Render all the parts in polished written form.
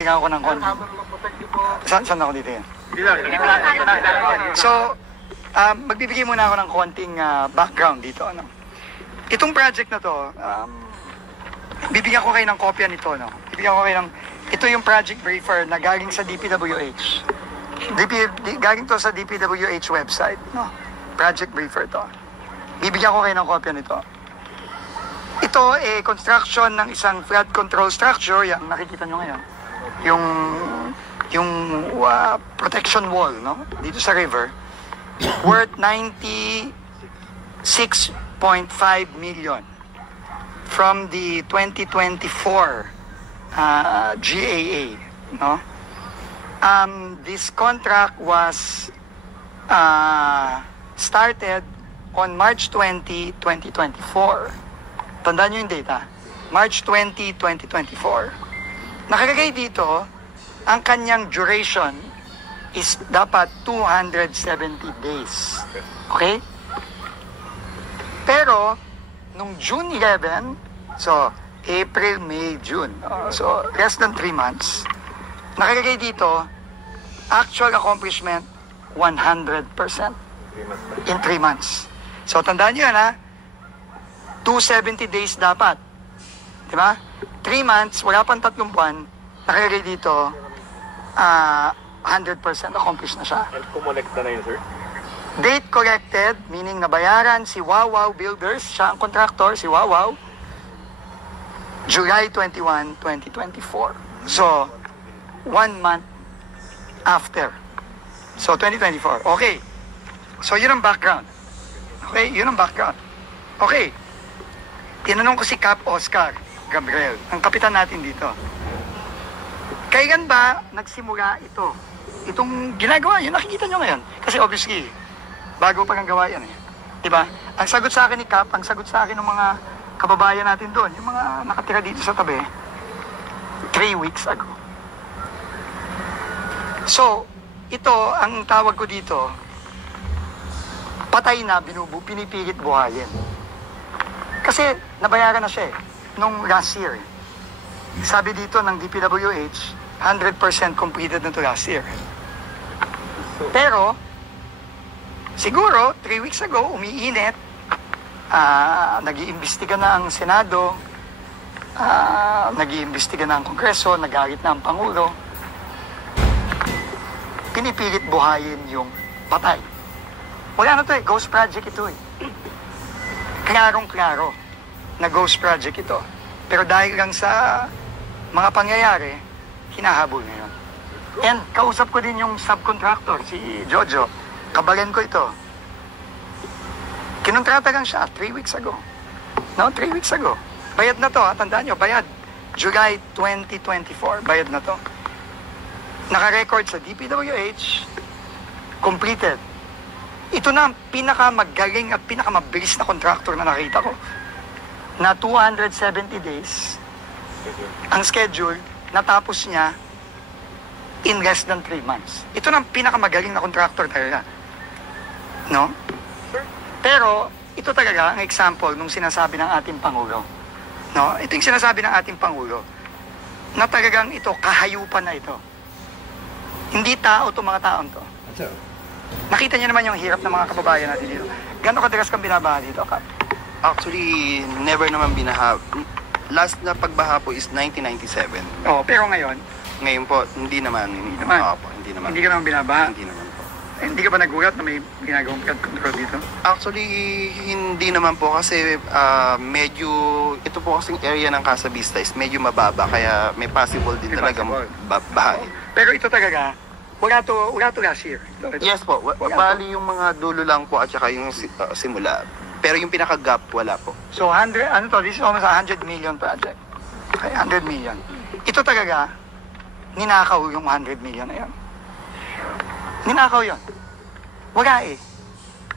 Tingnan ako ng konti. Saan ako dito yan? So, magbibigay muna ako ng konting background dito. Ano? Itong project na to, bibigyan ko kayo ng kopya nito. No? Bibigyan ko kayo ng, ito yung project briefer na galing sa DPWH. Galing to sa DPWH website. No? Project briefer to. Bibigyan ko kayo ng kopya nito. Ito construction ng isang flood control structure, yung nakikita nyo ngayon. Yung protection wall, no? Dito sa river, worth 96.5 million from the 2024 GAA, no? This contract was started on March 20, 2024. Tandaan nyo yung data. March 20, 2024. Nakalagay dito, ang kanyang duration is dapat 270 days. Okay? Pero, nung June 11, so, April, May, June, so, less than 3 months, nakalagay dito, actual accomplishment, 100% in 3 months. So, tandaan nyo yan, ha? 270 days dapat. Diba? 3 months, wala pang 3 buwan, nakalagay dito, 100% accomplished na siya. And kumolekta na yun, sir? Date collected, meaning nabayaran si Wawaw Builders, siya ang contractor, si Wawaw, July 21, 2024. So, 1 month after. So, 2024. Okay. So, yun ang background. Okay, yun ang background. Okay. Tinanong ko si Cap Oscar Gabriel, ang kapitan natin dito. Kailan ba nagsimula ito? Itong ginagawa, yun nakikita nyo ngayon. Kasi obviously, bago pa kang gawa yan eh. Diba? Ang sagot sa akin ni Cap, ang sagot sa akin ng mga kababayan natin doon, yung mga nakatira dito sa tabi, 3 weeks ago. So, ito, ang tawag ko dito, patay na, pinipilit buhayin. Kasi nabayaran na siya eh, nung last year. Sabi dito ng DPWH, 100% completed na to last year. Pero, siguro, 3 weeks ago, umiinit, nag-iimbestiga na ang Senado, nag-iimbestiga na ang Kongreso, nagalit na ang Pangulo, pinipilit buhayin yung patay. Wala na to eh, ghost project ito eh. Klarong-klaro na ghost project ito. Pero dahil lang sa mga pangyayari, hinahabol ngayon. And kausap ko din yung subcontractor, si Jojo. Kabalan ko ito. Kinontrata lang siya 3 weeks ago. No, 3 weeks ago. Bayad na to, ha? Tandaan nyo, bayad. July 2024, bayad na to. Naka-record sa DPWH, completed. Ito na ang pinakamagaling at pinakamabilis na contractor na nakita ko. Na 270 days, ang schedule, natapos niya in less than 3 months. Ito na ang pinakamagaling na contractor talaga. No? Pero, ito talaga ang example nung sinasabi ng ating Pangulo. No? Ito yung sinasabi ng ating Pangulo. Na talagang ito, kahayupan na ito. Hindi tao itong mga taon to. Nakita niyo naman yung hirap ng mga kababayan natin dito. Gano'ng kadalas kang binabaha dito, Kap? Actually, never naman binaha. Last na pagbaha po is 1997. Oo, pero ngayon? Ngayon po, hindi naman. Hindi naman? Oo po, hindi naman. Hindi ka naman binabaha? Hindi naman po. Hindi ka ba nagulat na may ginagawang flood control dito? Actually, hindi naman po kasi medyo, ito po kasing area ng Casa Vista is medyo mababa, kaya may possible din talaga baha. Pero ito talaga, wala to last year. Yes po, bali yung mga dulo lang po at saka yung simula. Pero yung pinaka-gap, wala po. So, this is almost a 100 million project. Okay, 100 million. Ito talaga, ninakaw yung 100 million na yun. Ninakaw yun. Wala eh.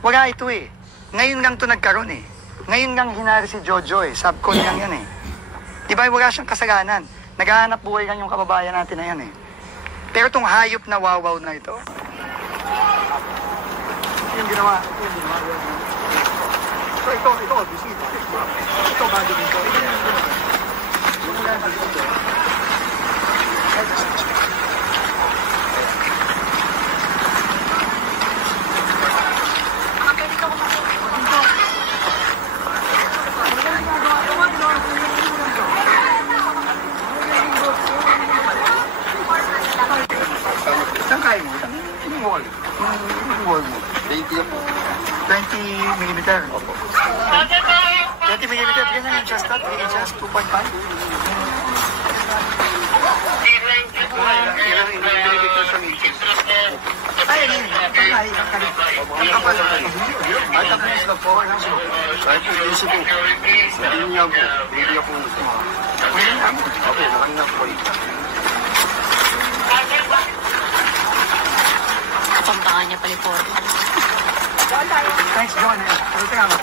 Wala ito eh. Ngayon lang to nagkaroon eh. Ngayon lang hinari si Jojo eh. Subcon lang yan eh. Diba, wala siyang kasalanan. Naghahanap buhay lang yung kababayan natin na yan eh. Pero itong hayop na wawaw na ito, yung ginawa. So ito, obviously, ito bago dito. kayo. Yung wall mo. 20 po. 20 millimeter. Opo. 20 millimeter, bigyan na yung just that, 3 inches, 2.5. Ilang millimeter sa inches. Ay, ang kapal. Ay, tapos yung slope po, ang slope. Kahit po, easy po. Hindi niya po. Hindi ako. Pwede na mo. Okay, nakanya po. Pampangan niya pala po. Thanks, John. Pero tingnan mo.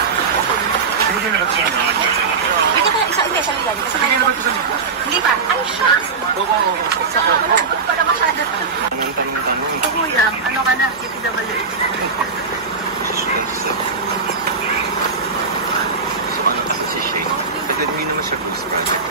Binigyan na ba ito sa mga? Ito pa, isang ligalig. Binigyan na ba ito sa mga? Hindi pa. Ay, shucks! Oo. Para masyado. Tanong. Ito kuya, ano ka na? DPWH. So, ano kasi si Shay? Nag-admin naman siya Bruce Project.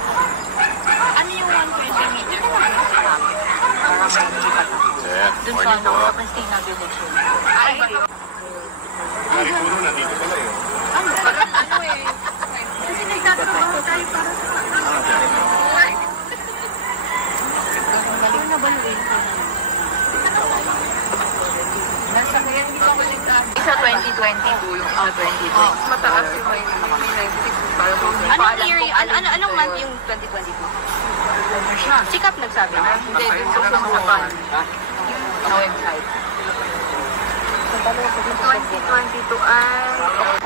Ano yung 120 meter? Dun sa ano, sa Christina Village. Ay, Puro na dito pala yun. ano eh. Kasi nagtatrabaho tayo para sa... Galing na baluin ko na. Nasa kaya hindi pa ulit ka. Isa 2022 yung 2022. Mataas yung may 96 para po. Anong year, anong month yung 2022? Sikap nagsabi na. Hindi, dun sa sumasapan. Sa website. 2022 ay